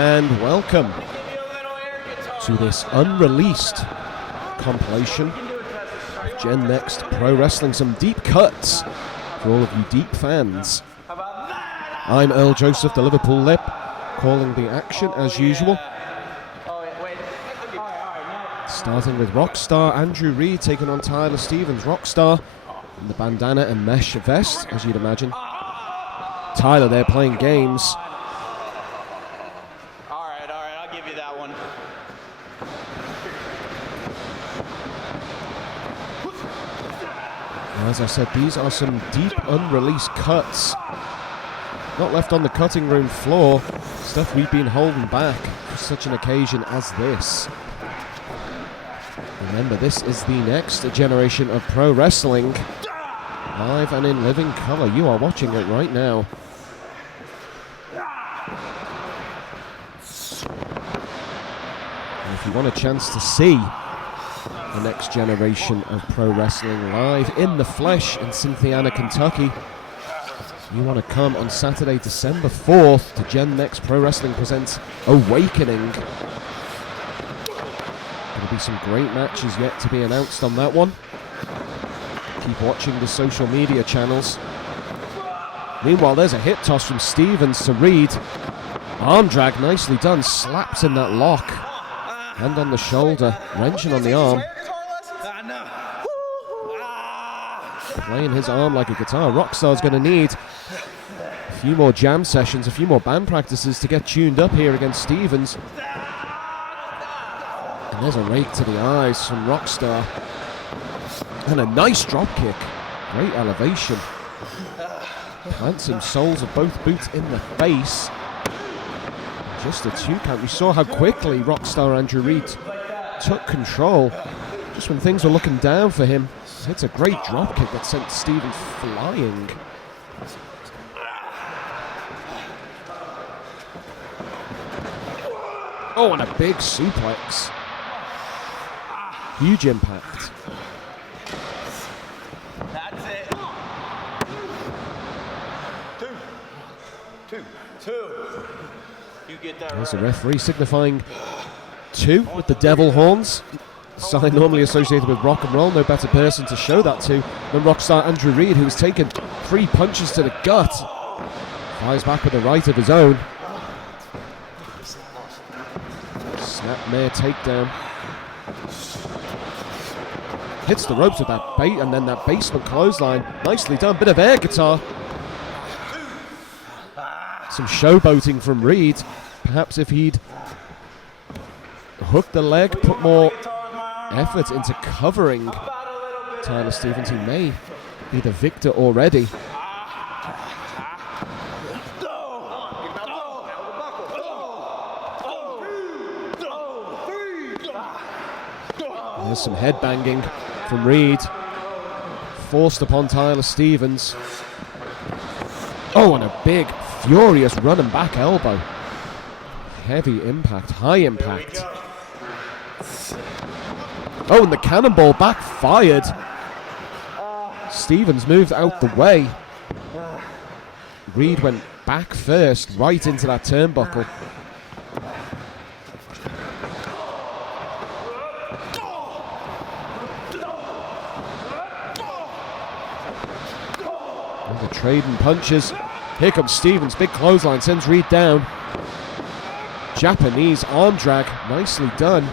and welcome to this unreleased compilation of Gen Next Pro Wrestling. Some deep cuts for all of you deep fans. I'm Earl Joseph, the Liverpool Lip, calling the action as usual. Starting with Rockstar Andrew Reid taking on Tyler Stevens. Rockstar in the bandana and mesh vest, as you'd imagine. Tyler there playing games. Alright, I'll give you that one. As I said, these are some deep unreleased cuts. Not left on the cutting room floor. Stuff we've been holding back for such an occasion as this. Remember, this is the next generation of pro wrestling. Live and in living color. You are watching it right now. And if you want a chance to see the next generation of pro wrestling live in the flesh in Cynthiana, Kentucky, you want to come on Saturday, December 4th to Gen Next Pro Wrestling Presents Awakening. Going to be some great matches yet to be announced on that one. Keep watching the social media channels. Meanwhile, there's a hip toss from Stevens to Reid. Arm drag, nicely done. Slaps in that lock. Hand on the shoulder, wrenching on the arm. Playing his arm like a guitar. Rockstar's going to need a few more jam sessions, a few more band practices to get tuned up here against Stevens. And there's a rake to the eyes from Rockstar. And a nice drop kick. Great elevation. Plants him soles of both boots in the face. Just a 2 count. We saw how quickly Rockstar Andrew Reid took control just when things were looking down for him. Hits a great drop kick that sent Stevens flying. Oh, and a big suplex. Huge impact. That's it. Two. You get that There's right. the referee signifying 2 with the devil horns. Sign normally associated with rock and roll. No better person to show that to than Rockstar Andrew Reid, who has taken 3 punches to the gut. Fires back with a right of his own. Snapmare takedown. Hits the ropes with that bait and then that basement clothesline. Nicely done. Bit of air guitar. Some showboating from Reid. Perhaps if he'd hooked the leg, put more effort into covering Tyler Stevens, he may be the victor already. There's some headbanging from Reid, forced upon Tyler Stevens. Oh, and a big, furious running back elbow. Heavy impact, high impact. Oh, and the cannonball backfired. Stevens moved out the way. Reid went back first, right into that turnbuckle. And the trading punches. Here comes Stevens, big clothesline, sends Reid down. Japanese arm drag, nicely done.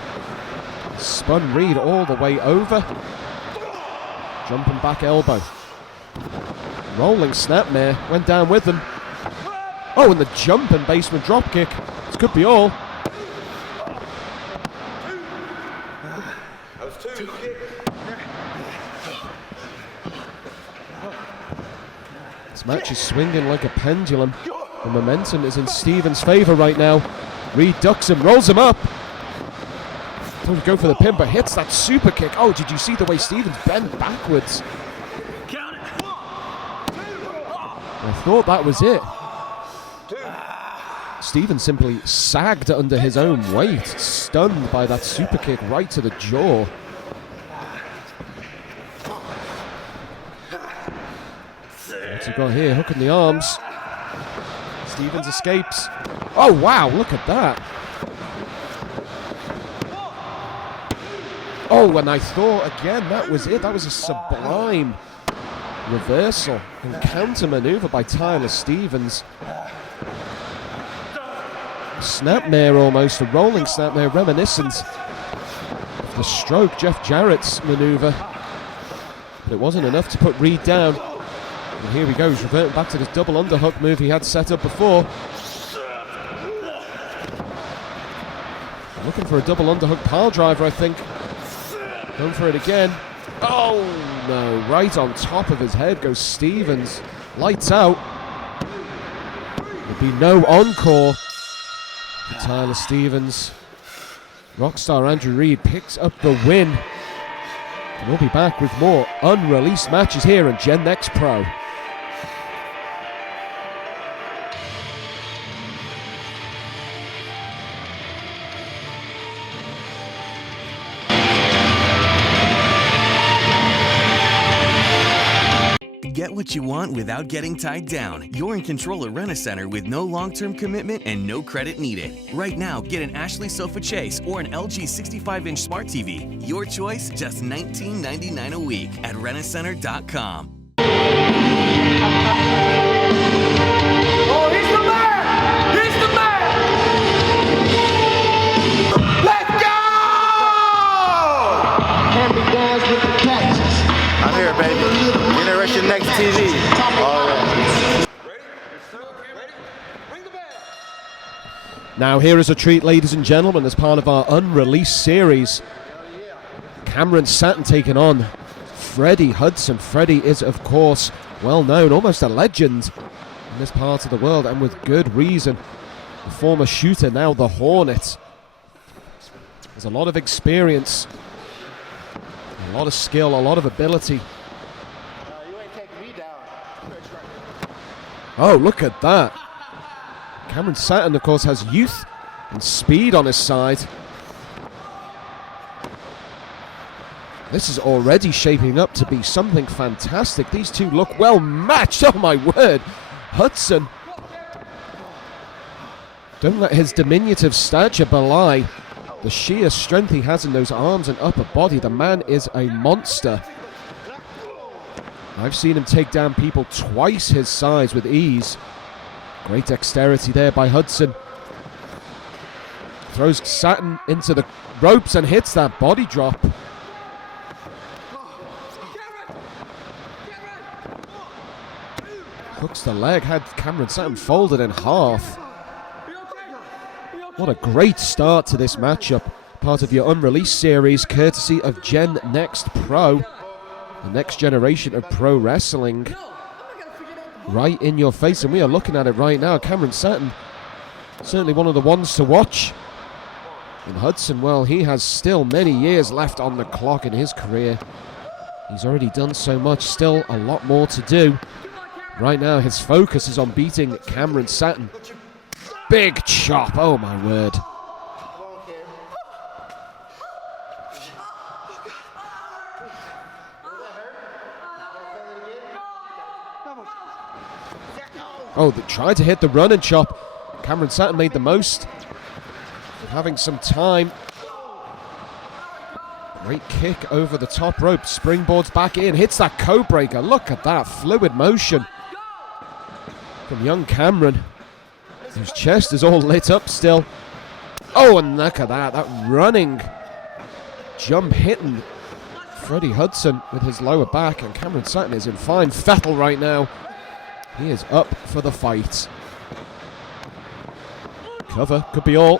Spun Reid all the way over. Jumping back elbow. Rolling snapmare. Went down with them. Oh, and the jumping basement drop kick. This could be all. That was 2. This match is swinging like a pendulum. The momentum is in Stevens' favor right now. Reid ducks him, rolls him up. Don't go for the pin, but hits that super kick. Oh, did you see the way Stevens bent backwards? I thought that was it. Stevens simply sagged under his own weight, stunned by that super kick right to the jaw. What's he got here? Hook in the arms. Stevens escapes. Oh, wow, look at that. Oh, and I thought, again, that was it. That was a sublime reversal and counter maneuver by Tyler Stevens. Snapmare almost, a rolling snapmare, reminiscent of the stroke Jeff Jarrett's maneuver. But it wasn't enough to put Reed down. And here we go, he's reverting back to this double underhook move he had set up before. Looking for a double underhook pile driver, I think. Going for it again. Oh no, right on top of his head goes Stevens. Lights out. There'll be no encore for Tyler Stevens. Rockstar Andrew Reed picks up the win. And we'll be back with more unreleased matches here in Gen Next Pro. Get what you want without getting tied down. You're in control at Rent-A-Center with no long-term commitment and no credit needed. Right now, get an Ashley Sofa Chase or an LG 65-inch Smart TV. Your choice, just $19.99 a week at rentacenter.com. Oh, he's the man! He's the man! Let's go! Hand-me downs with the catches. I'm here, baby. Generation Next TV. All right. Now here is a treat, ladies and gentlemen, as part of our unreleased series. Cameron Saturn taking on Freddie Hudson. Freddie is, of course, well known, almost a legend in this part of the world, and with good reason. The former shooter, now the Hornet. There's a lot of experience, a lot of skill, a lot of ability. Oh, look at that. Cameron Saturn, of course, has youth and speed on his side. This is already shaping up to be something fantastic. These two look well matched. Oh, my word. Hudson. Don't let his diminutive stature belie the sheer strength he has in those arms and upper body. The man is a monster. I've seen him take down people twice his size with ease. Great dexterity there by Hudson. Throws Saturn into the ropes and hits that body drop. Hooks the leg, had Cameron Saturn folded in half. What a great start to this matchup. Part of your unreleased series, courtesy of Gen Next Pro. The next generation of pro wrestling. Right in your face, and we are looking at it right now. Cameron Saturn, certainly one of the ones to watch. And Hudson, well, he has still many years left on the clock in his career. He's already done so much, still a lot more to do. Right now, his focus is on beating Cameron Saturn. Big chop, oh my word. Oh, they tried to hit the run and chop. Cameron Saturn made the most of having some time. Great kick over the top rope. Springboards back in. Hits that code breaker. Look at that fluid motion from young Cameron, whose chest is all lit up still. Oh, and look at that. That running jump hitting Freddie Hudson with his lower back. And Cameron Saturn is in fine fettle right now. He is up for the fight. Cover, could be all.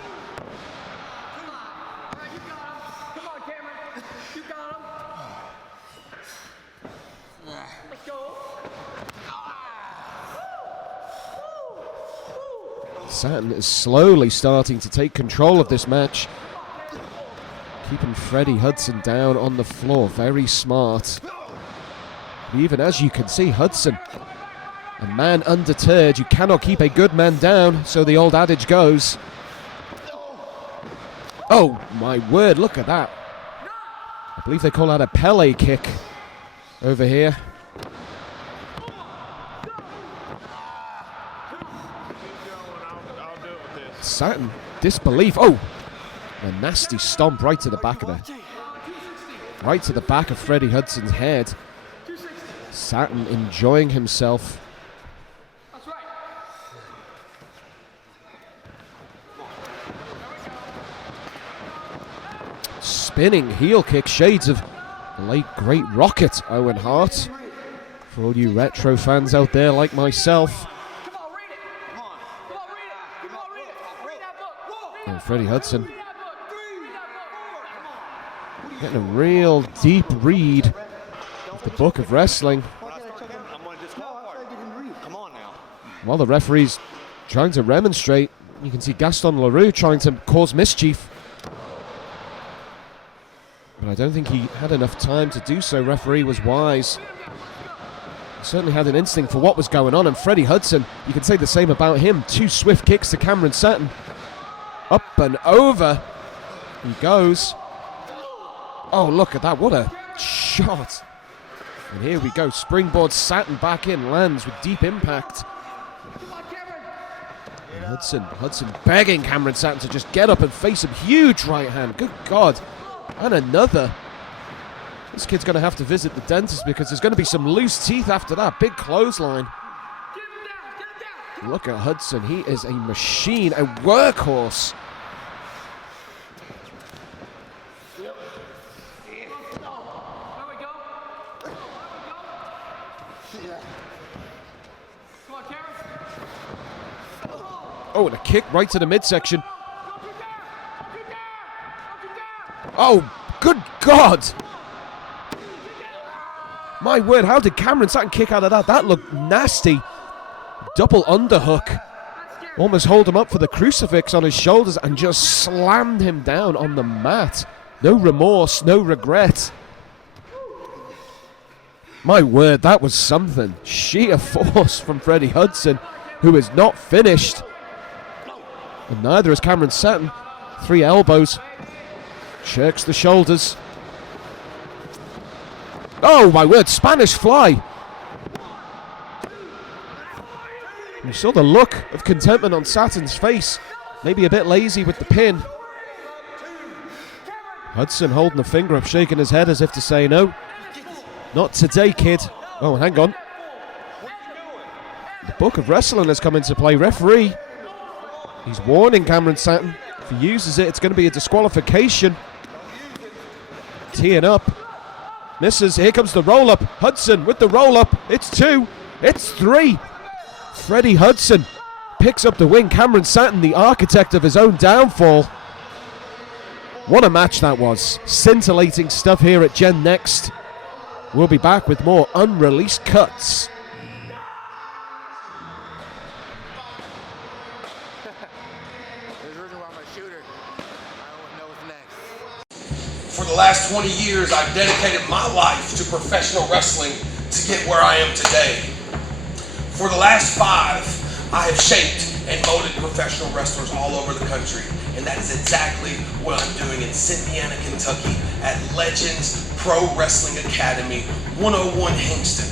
Saturn is slowly starting to take control of this match. Keeping Freddie Hudson down on the floor. Very smart. Even as you can see, Hudson, a man undeterred. You cannot keep a good man down, so the old adage goes. Oh, my word, look at that. I believe they call that a Pele kick over here. Saturn, disbelief. Oh, a nasty stomp right to the back of Freddie Hudson's head. Saturn enjoying himself. Spinning heel kick, shades of the late great Rocket Owen Hart. For all you retro fans out there like myself. And Freddie Hudson getting a real deep read of the book of wrestling. While the referee's trying to remonstrate, you can see Gaston LaRue trying to cause mischief. But I don't think he had enough time to do so. Referee was wise. He certainly had an instinct for what was going on. And Freddie Hudson, you can say the same about him. 2 swift kicks to Cameron Saturn. Up and over he goes. Oh, look at that. What a shot. And here we go. Springboard Saturn back in. Lands with deep impact. And Hudson begging Cameron Saturn to just get up and face him. Huge right hand. Good God. And another. This kid's going to have to visit the dentist because there's going to be some loose teeth after that. Big clothesline. Look at Hudson. He is a machine, a workhorse. Oh, and a kick right to the midsection. Oh, good God. My word, how did Cameron Saturn kick out of that? That looked nasty. Double underhook. Almost hold him up for the crucifix on his shoulders and just slammed him down on the mat. No remorse, no regret. My word, that was something. Sheer force from Freddie Hudson, who is not finished. And neither is Cameron Saturn. 3 elbows. Jerks the shoulders. Oh my word, Spanish fly. You saw the look of contentment on Saturn's face. Maybe a bit lazy with the pin. Hudson holding a finger up, shaking his head as if to say no. Not today, kid. Oh, hang on. The book of wrestling has come into play. Referee. He's warning Cameron Saturn. If he uses it, it's going to be a disqualification. Teeing up. Misses. Here comes the roll-up. Hudson with the roll-up. It's 2. It's 3. Freddie Hudson picks up the win. Cameron Saturn, the architect of his own downfall. What a match that was. Scintillating stuff here at Gen Next. We'll be back with more unreleased cuts. For the last 20 years, I've dedicated my life to professional wrestling to get where I am today. For the last 5, I have shaped and molded professional wrestlers all over the country. And that is exactly what I'm doing in Cynthiana, Kentucky at Legends Pro Wrestling Academy, 101 Hingston.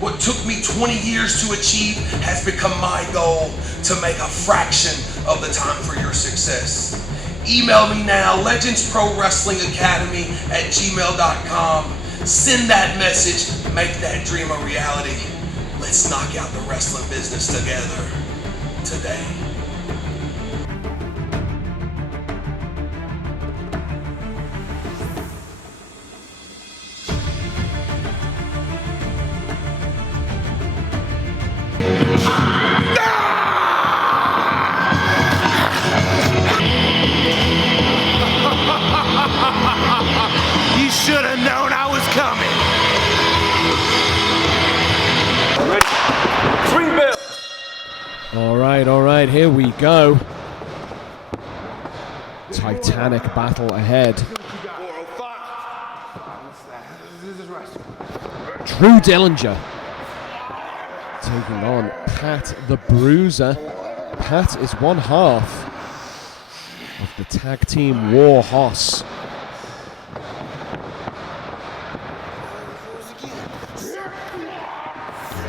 What took me 20 years to achieve has become my goal to make a fraction of the time for your success. Email me now, legendsprowrestlingacademy@gmail.com. Send that message, make that dream a reality. Let's knock out the wrestling business together today. You should have known I was coming. Ready? 3 bells. All right, here we go. Titanic battle ahead. Drew Dillinger taking on Pat the Bruiser. Pat is one half of the tag team War Hoss.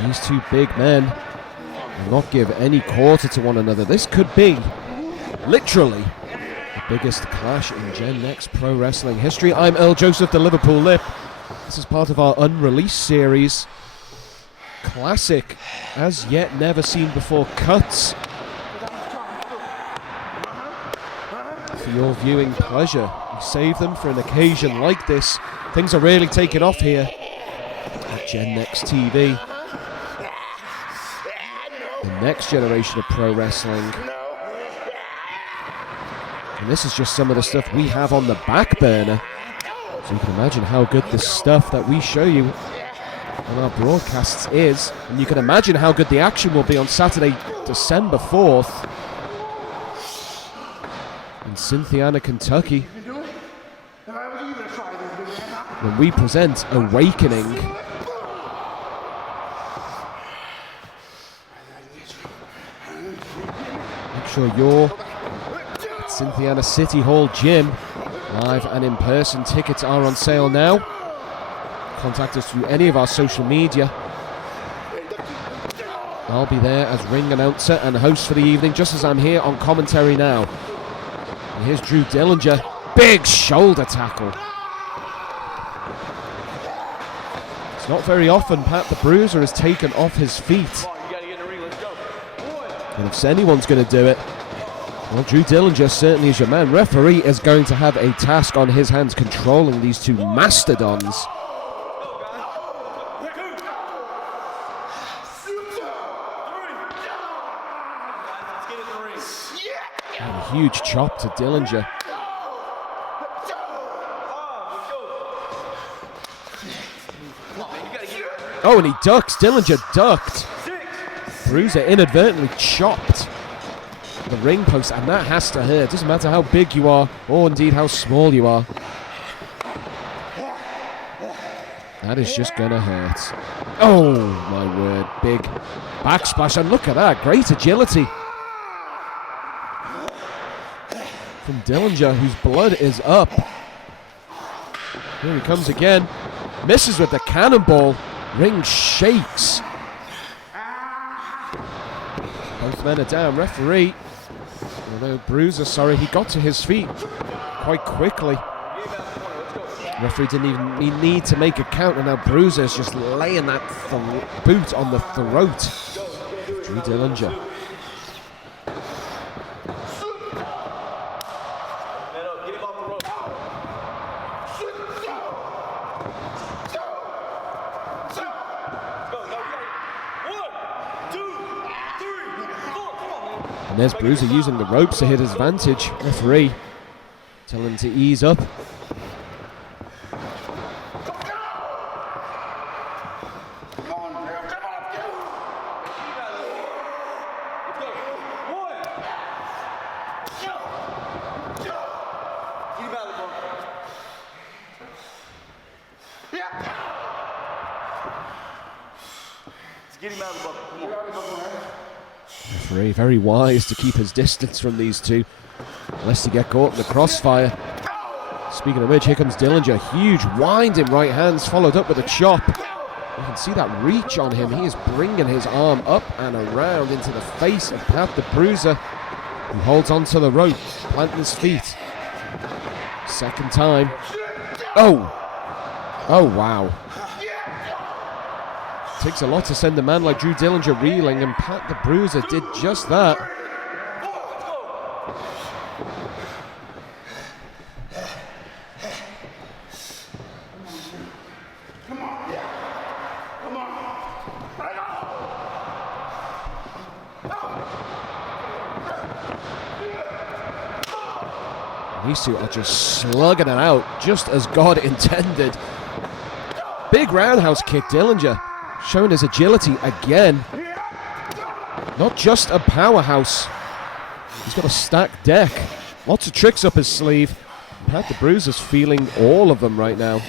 These two big men will not give any quarter to one another. This could be literally the biggest clash in Gen Next Pro Wrestling history. I'm Earl Joseph, the Liverpool Lip. This is part of our Unreleased series. Classic, as yet never seen before cuts for your viewing pleasure. We save them for an occasion like this. Things are really taking off here at Gen Next TV. The next generation of pro wrestling. And this is just some of the stuff we have on the back burner. So you can imagine how good the stuff that we show you on our broadcasts is. And you can imagine how good the action will be on Saturday, December 4th in Cynthiana, Kentucky, when we present Awakening. Make sure you're at Cynthiana City Hall Gym. Live and in person. Tickets are on sale now. Contact us through any of our social media. I'll be there as ring announcer and host for the evening, just as I'm here on commentary now. And here's Drew Dillinger. Big shoulder tackle. It's not very often Pat the Bruiser is taken off his feet. And if anyone's going to do it, well, Drew Dillinger certainly is your man. Referee is going to have a task on his hands controlling these two mastodons. And a huge chop to Dillinger. Oh, and he ducks. Dillinger ducked. Bruiser inadvertently chopped the ring post, and that has to hurt. Doesn't matter how big you are, or indeed how small you are. That is just gonna hurt. Oh my word, big backsplash, and look at that, great agility from Dillinger, whose blood is up. Here he comes again, misses with the cannonball, ring shakes. Both men are down, referee. Although Bruiser, he got to his feet quite quickly. Referee didn't even need to make a count, and now Bruiser's just laying that boot on the throat. Drew Dillinger. And there's Bruiser using the ropes to hit his advantage. Referee telling him to ease up. Referee very wise to keep his distance from these two, lest he get caught in the crossfire. Speaking of which, here comes Dillinger. Huge winding right hands followed up with a chop. You can see that reach on him. He is bringing his arm up and around into the face of Pat the Bruiser, who holds onto the rope, planting his feet. Second time. Oh! Oh, wow. Takes a lot to send a man like Drew Dillinger reeling, and Pat the Bruiser did just that. These two are just slugging it out, just as God intended. Big roundhouse kick, Dillinger, showing his agility again. Not just a powerhouse. He's got a stacked deck. Lots of tricks up his sleeve. Pat the Bruiser's feeling all of them right now.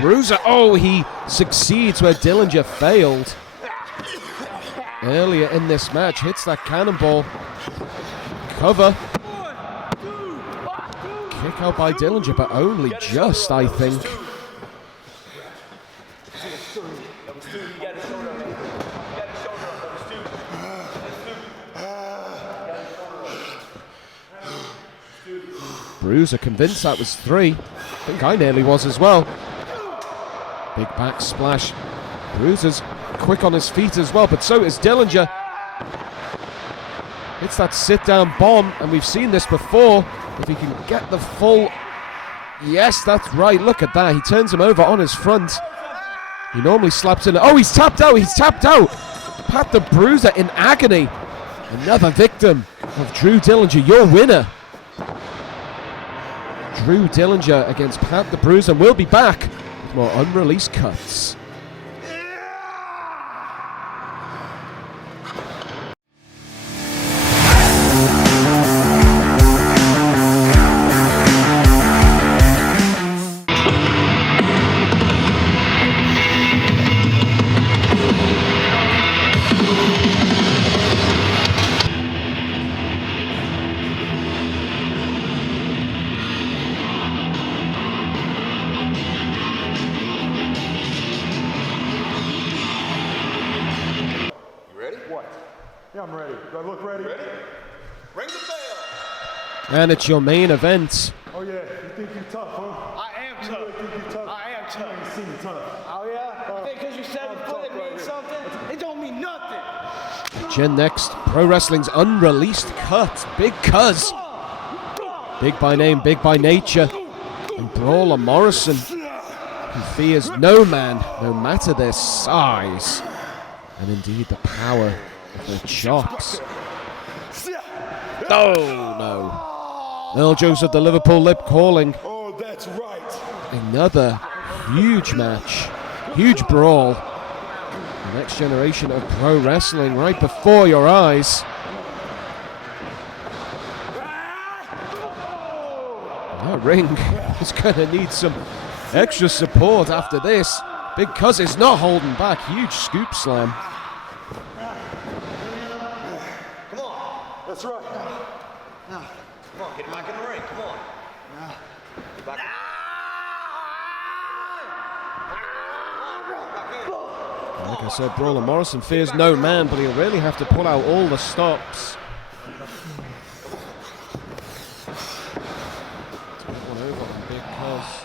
Bruiser, oh, he succeeds where Dillinger failed earlier in this match. Hits that cannonball. Cover. Kick out by Dillinger, but only just, I think. Bruiser convinced that was 3. I think I nearly was as well. Big back splash. Bruiser's quick on his feet as well, but so is Dillinger. It's that sit-down bomb, and we've seen this before. If he can get the full... Yes, that's right. Look at that. He turns him over on his front. He normally slaps in... Oh, he's tapped out. He's tapped out. Pat the Bruiser in agony. Another victim of Drew Dillinger. Your winner. Drew Dillinger against Pat the Bruiser. And we'll be back with more unreleased cuts. And it's your main event. Oh yeah, you think you're tough, huh? I am tough. You think you're tough? I am tough. You ain't seen tough. Oh yeah? You think because you're 7 foot it means something? It don't mean nothing. Gen Next Pro Wrestling's unreleased cut. Big Cuz. Big by name, big by nature. And Brawler Morrison, who fears no man, no matter their size. And indeed the power of their chops. Oh no. Earl Joseph, the Liverpool Lip, calling. Oh, that's right. Another huge match. Huge brawl. The next generation of pro wrestling right before your eyes. That ring is going to need some extra support after this. Big Cuz is not holding back. Huge scoop slam. Come on. That's right. Come on, get back in the ring. Come on. Get back Like I said, Brawler Morrison fears no man, but he'll really have to pull out all the stops. Take one over on Big Cuz.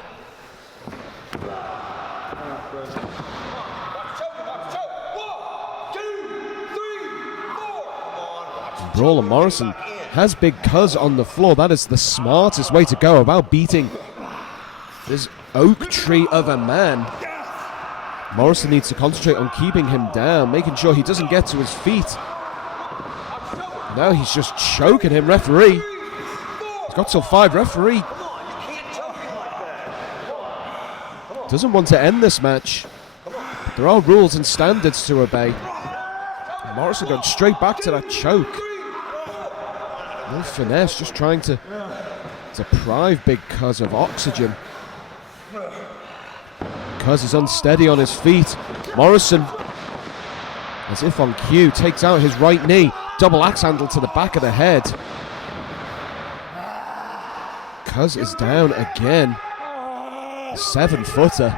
Brawler Morrison has Big Cuz on the floor. That is the smartest way to go about beating this oak tree of a man. Morrison needs to concentrate on keeping him down, making sure he doesn't get to his feet. Now he's just choking him, referee. He's got till 5, referee. Doesn't want to end this match. There are rules and standards to obey. Morrison going straight back to that choke. No finesse, just trying to deprive Big Cuz of oxygen. Cuz is unsteady on his feet. Morrison, as if on cue, takes out his right knee. Double axe handle to the back of the head. Cuz is down again. 7-footer.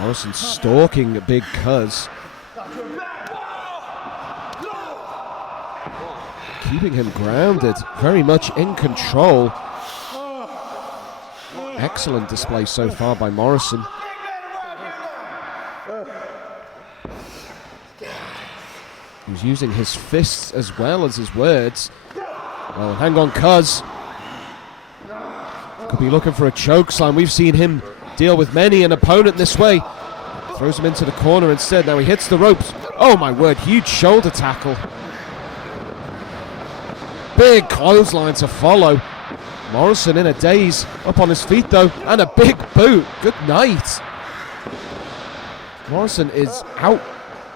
Morrison stalking Big Cuz. Keeping him grounded, very much in control. Excellent display so far by Morrison. He's using his fists as well as his words. Well, hang on, Cuz. Could be looking for a choke slam. We've seen him deal with many an opponent this way. Throws him into the corner instead. Now he hits the ropes. Oh my word, huge shoulder tackle. Big clothesline to follow. Morrison in a daze. Up on his feet though. And a big boot. Good night. Morrison is out.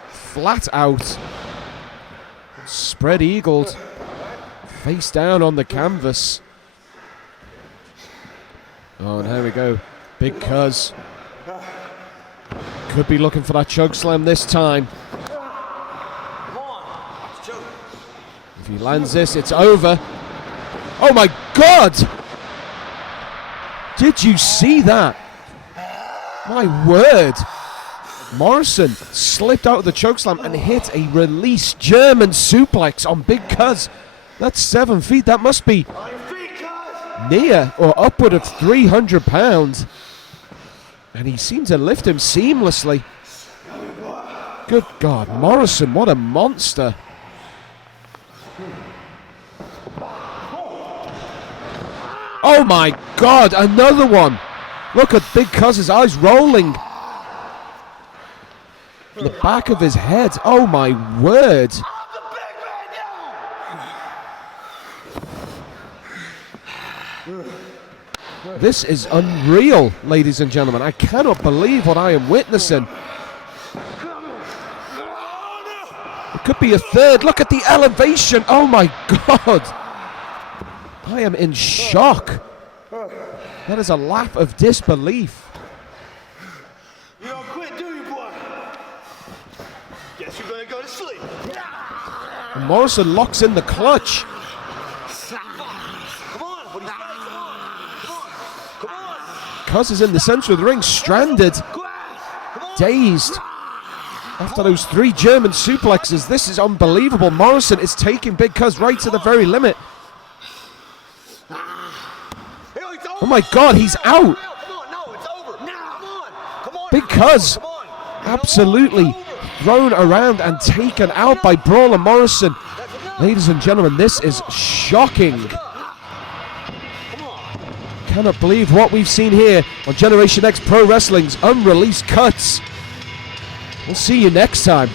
Flat out. Spread eagled. Face down on the canvas. Oh, and here we go. Big Cuz. Could be looking for that choke slam this time. If he lands this, it's over. Oh my God! Did you see that? My word. Morrison slipped out of the chokeslam and hit a release German suplex on Big Cuz. That's 7 feet. That must be near or upward of 300 pounds. And he seemed to lift him seamlessly. Good God, Morrison, what a monster. Oh my God, another one. Look at Big Cuz's eyes rolling. The back of his head. Oh my word. This is unreal, ladies and gentlemen. I cannot believe what I am witnessing. It could be a third. Look at the elevation. Oh my God. I am in shock. That is a laugh of disbelief. You don't quit, do you, boy? Guess you're gonna go to sleep. And Morrison locks in the clutch. Come on, what do you say? Come on. Cuz is in the center of the ring, stranded, dazed. After those 3 German suplexes, this is unbelievable. Morrison is taking Big Cuz right to the very limit. Oh my God, he's out. Big Cuz absolutely thrown around and taken out by Brawler Morrison. Ladies and gentlemen, this is shocking. Cannot believe what we've seen here on Generation X Pro Wrestling's Unreleased Cuts. We'll see you next time.